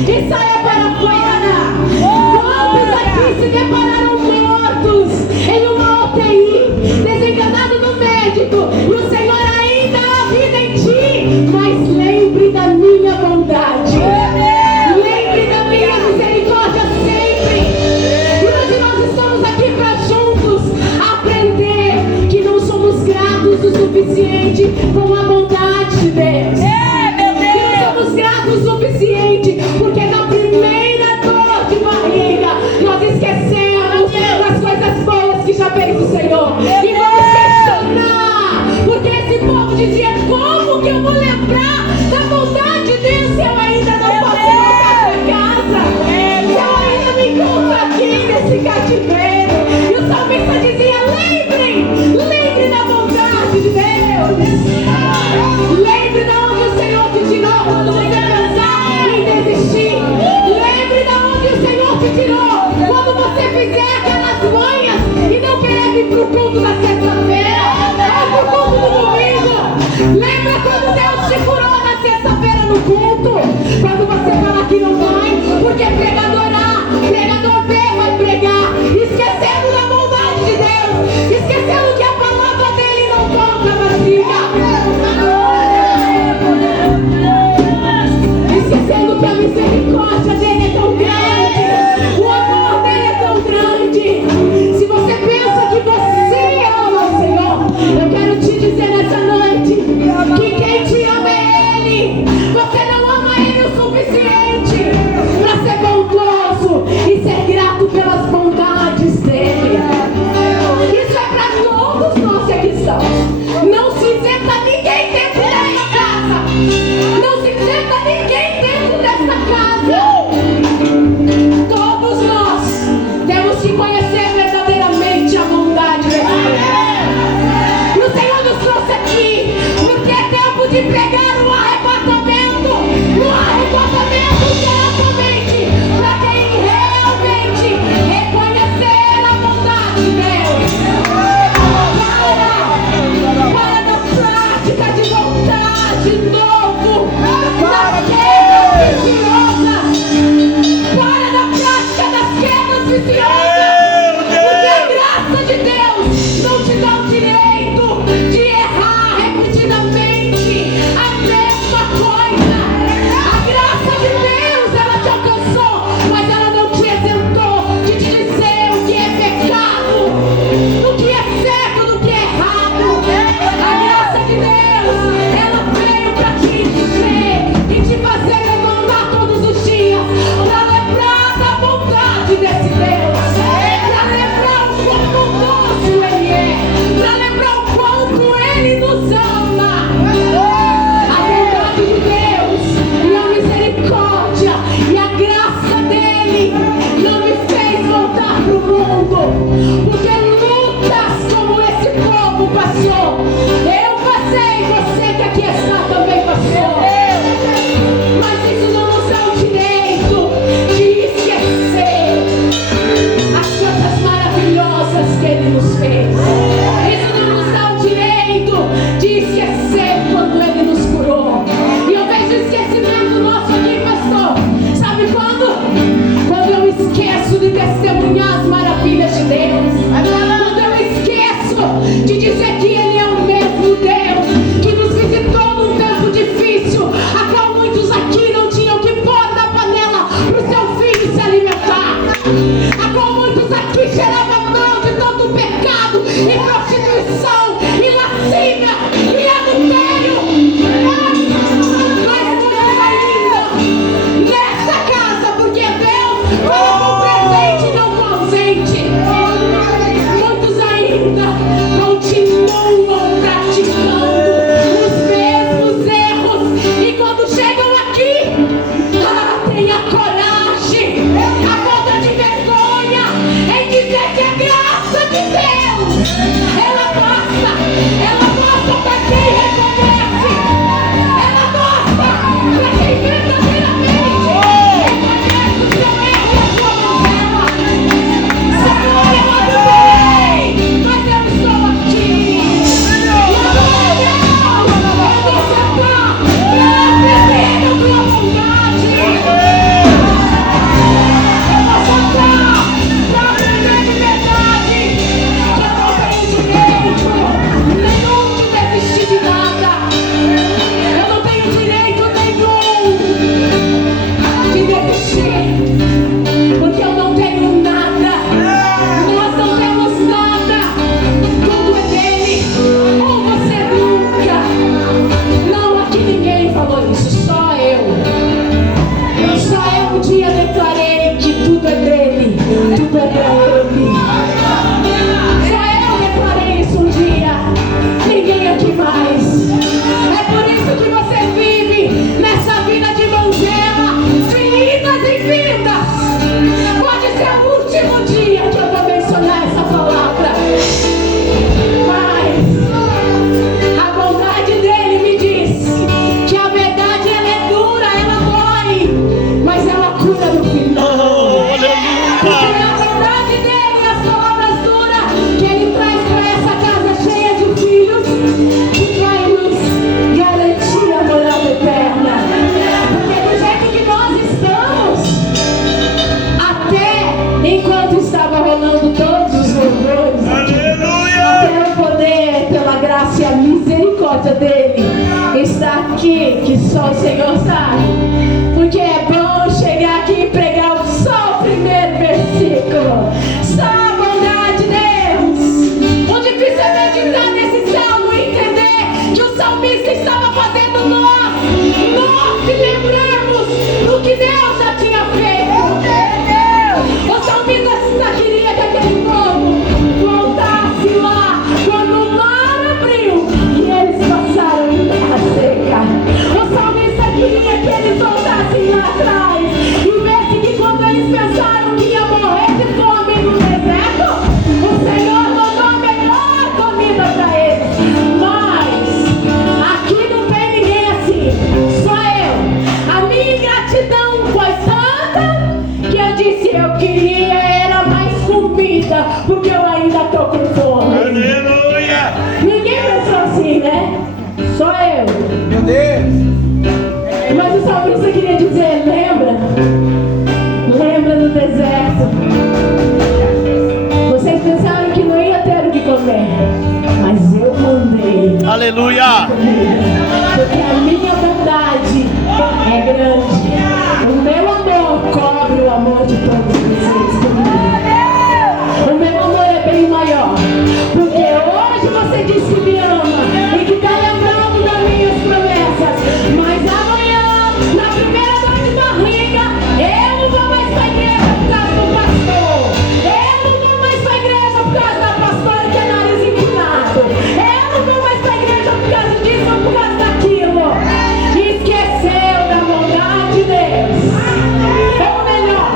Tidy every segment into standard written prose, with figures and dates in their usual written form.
e saia para fora. Quantos aqui se depararam mortos em uma UTI, desenganado no médico, e o Senhor ainda há vida em ti? Mas lembre da minha bondade, lembre da minha misericórdia sempre. E hoje nós estamos aqui para juntos aprender que não somos gratos o suficiente com a bondade de Deus. Que não somos gratos o suficiente porque na primeira aqui que só o Senhor sabe. Porque é bom chegar aqui e pregar só o primeiro versículo. Só a bondade de Deus. O difícil é meditar nesse salmo e entender que o salmista estava fazendo nós se lembrarmos do que Deus já tinha feito. O salmista queria que aquele povo voltasse lá quando o mar abriu e eles passaram em terra seca. O salmista queria que eles voltassem lá atrás e vissem que quando eles pensaram que ia morrer de fome no deserto, o Senhor mandou a melhor comida para eles. Mas aqui não tem ninguém assim, só eu. A minha ingratidão foi tanta que eu disse: eu queria era mais comida, porque eu ainda estou com fome. Aleluia! Ninguém pensou assim, né? Só eu. Meu Deus! Mas o salmista queria dizer: lembra do deserto. Vocês pensaram que não ia ter o que comer, mas eu mandei. Aleluia! Porque a minha bondade é grande. O meu amor cobre o amor de todos vocês comigo. O meu amor é bem maior. Porque hoje você disse que me ama e que está lembrando das minhas promessas. Mas amanhã, na primeira dor de barriga, eu não vou mais para a igreja por causa do pastor. Eu não vou mais para a igreja por causa da pastora que é nariz empinado. Eu não vou mais para a igreja por causa disso ou por causa daquilo. Esqueceu da bondade de Deus. Ou melhor,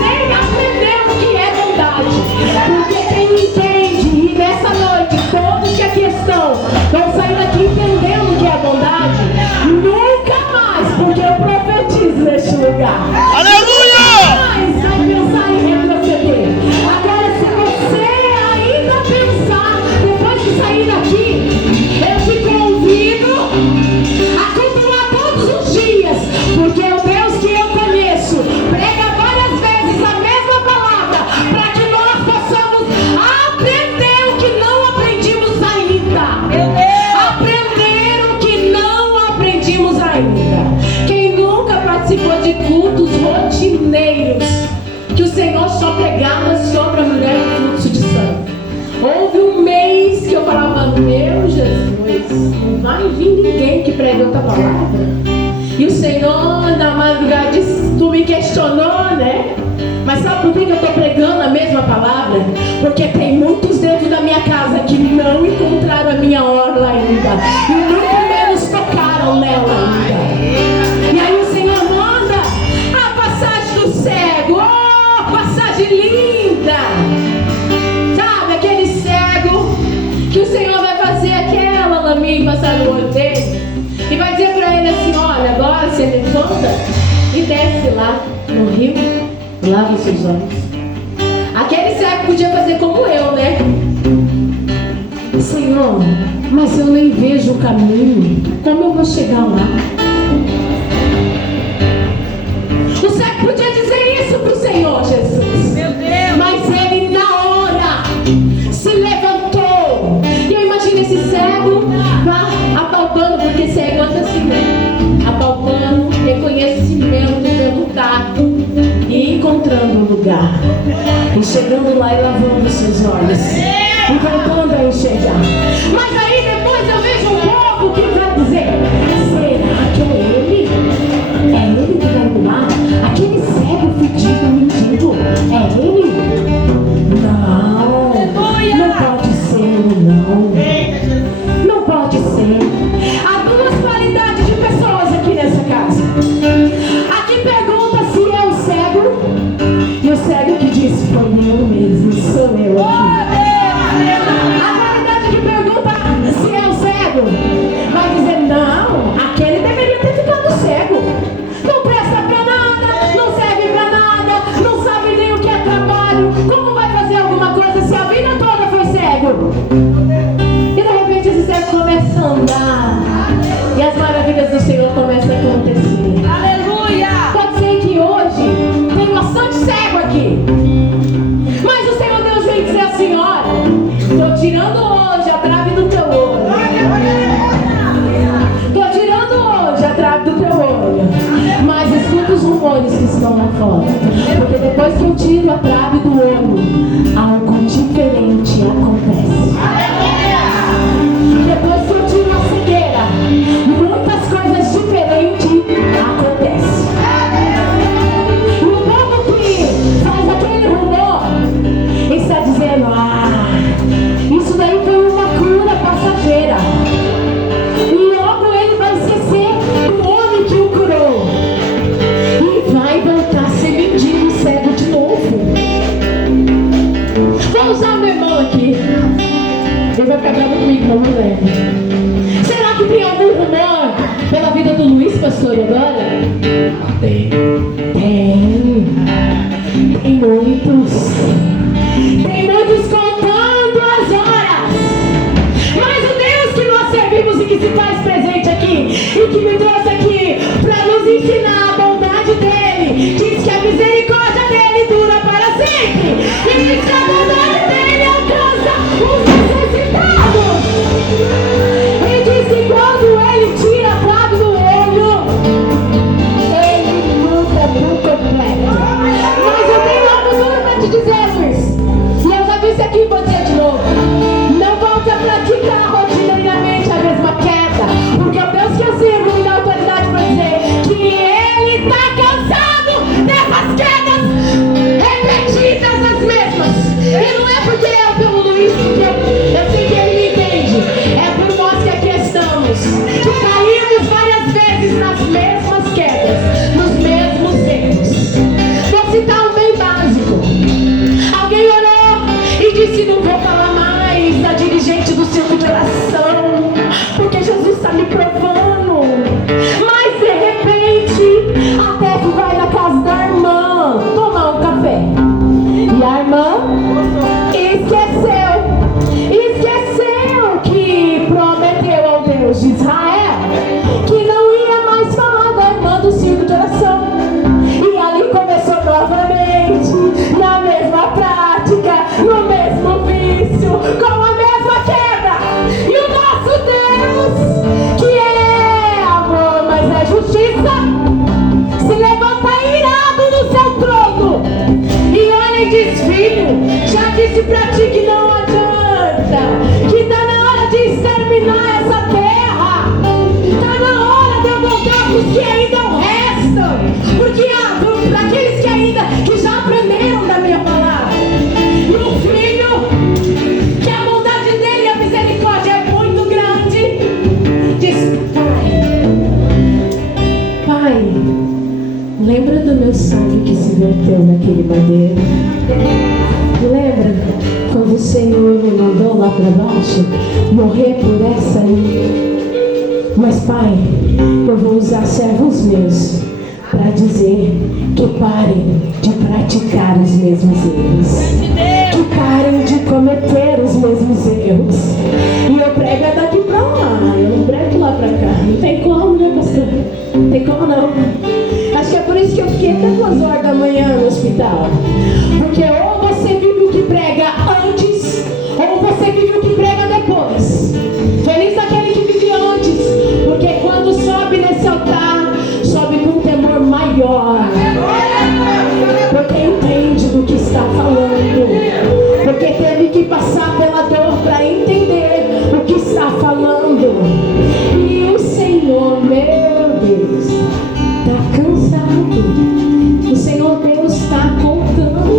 nem aprendeu o que é bondade. Porque quem entende, e nessa noite todos que aqui estão vão sair daqui entendendo o que é bondade, nunca mais, porque eu profetizo neste lugar. Aleluia! Mas vai pensar em retroceder. Agora, se você ainda pensar, depois de sair daqui, eu te convido a continuar todos os dias, porque o Deus que eu conheço prega várias vezes a mesma palavra, para que nós possamos aprender o que não aprendimos ainda. Aprender o que não aprendimos ainda. Quem nunca participou de cultos rotineiros, que o Senhor só pregava sobre a mulher em fluxo de sangue? Houve um mês que eu falava: meu Jesus, não vai vir ninguém que pregue outra palavra. E o Senhor, na madrugada, disse: tu me questionou, né? Mas sabe por que eu estou pregando a mesma palavra? Porque tem muitos dentro da minha casa que não encontraram a minha orla ainda. E muito menos tocaram nela ainda. E aí o Senhor manda a passagem do cego. Oh, passagem linda! Sabe, aquele cego que o Senhor vai fazer aquela laminha passar no olho dele e vai dizer para ele assim: olha, agora você levanta e desce lá no rio, lava os seus olhos. Aquele cego podia fazer como eu, né? Senhor, mas eu nem vejo o caminho, como eu vou chegar lá? O cego podia dizer isso para o Senhor Jesus. Meu Deus! Mas ele na hora se levantou. E eu imagino esse cego lá apalpando, porque cego anda assim, né? Apalpando, reconhecimento pelo tato e encontrando o lugar. E chegando lá e lavando seus olhos. E voltando a enxergar. Mas aí depois eu vejo um povo que vai dizer: será que é ele? É ele que vai lá? Aquele cego fedido, mendigo, é ele? Não, não pode ser, não. Não pode ser. Há duas qualidades de pessoas aqui nessa casa. A que pergunta se é o cego, e o cego que diz: foi eu mesmo, sou eu aqui. A qualidade que pergunta se é o cego vai dizer: não, aquele deveria ter ficado cego. Não presta pra nada, não serve pra nada, não sabe nem o que é trabalho. Como vai fazer alguma coisa se a vida toda foi cego? E de repente esse cego começa a andar e as maravilhas do Senhor começam a acontecer. Aleluia! Pode ser que hoje tem bastante cego aqui, mas o Senhor Deus vem dizer assim: pecadores que estão lá fora. Porque depois que eu tiro a trave do olho, algo diferente acontece. Depois que eu tiro a cegueira, muitas coisas diferentes acontecem. E o povo que faz aquele rumor está dizendo: isso daí foi uma cura passageira. E logo ele vai esquecer do homem que o curou. E vai voltar a ser mendigo cego de novo. Vou usar o meu irmão aqui. Ele vai ficar bravo comigo, não me lembro. Será que tem algum rumor pela vida do Luiz, pastor, agora? Tem. Tem muitos. Tem muitos contando as horas. Mas o Deus que nós servimos e que se faz presente aqui e que me trouxe aqui para nos ensinar a bondade dele, diz que a misericórdia dele dura para sempre. E diz que a bondade dele alcança os necessitados. E diz que quando ele tira a trave do olho, ele muda por completo. Mas eu tenho algo duro para te dizer, Luiz. E eu já disse aqui e vou dizer de novo. Não volte a praticar rotineiramente a mesma queda. Porque o Deus que eu sirvo me dá autoridade para dizer que ele está cansado dessas quedas repetidas as mesmas. E não é porque é pelo Luiz, porque eu sei que ele me entende. É por nós que aqui estamos, que caímos várias vezes nas mesmas quedas, nos mesmos erros. Vou citar um bem básico. Alguém orou e disse: não vou falar mais da dirigente do círculo de oração, porque Jesus está me provando. Mas de repente, até que vai na casa da irmã tomar um café. E a irmã esqueceu que prometeu ao Deus de Israel que não ia mais falar da irmã do círculo de oração. E ali começou novamente, na mesma prática, no mesmo vício, com a mesma queda. E o nosso Deus, que é amor, mas é justiça, se levanta irado no seu trono e olha e diz: filho, já disse pra ti que não adianta, que tá na hora de exterminar essa terra, tá na hora de eu voltar pros que ainda restam, porque para aqueles que já aprenderam da minha palavra. E o filho, que a bondade dele e a misericórdia é muito grande, diz: pai, lembra do meu sangue que se verteu naquele madeiro? Lembra quando o Senhor me mandou lá para baixo morrer por essa aí? Mas pai, eu vou usar servos meus para dizer que parem de praticar os mesmos erros, que parem de cometer os mesmos erros. E eu prego é daqui para lá, eu não prego lá para cá. Não tem como, né, pastor? Não tem como não. Acho que é por isso que eu fiquei até 2 horas da manhã no hospital, porque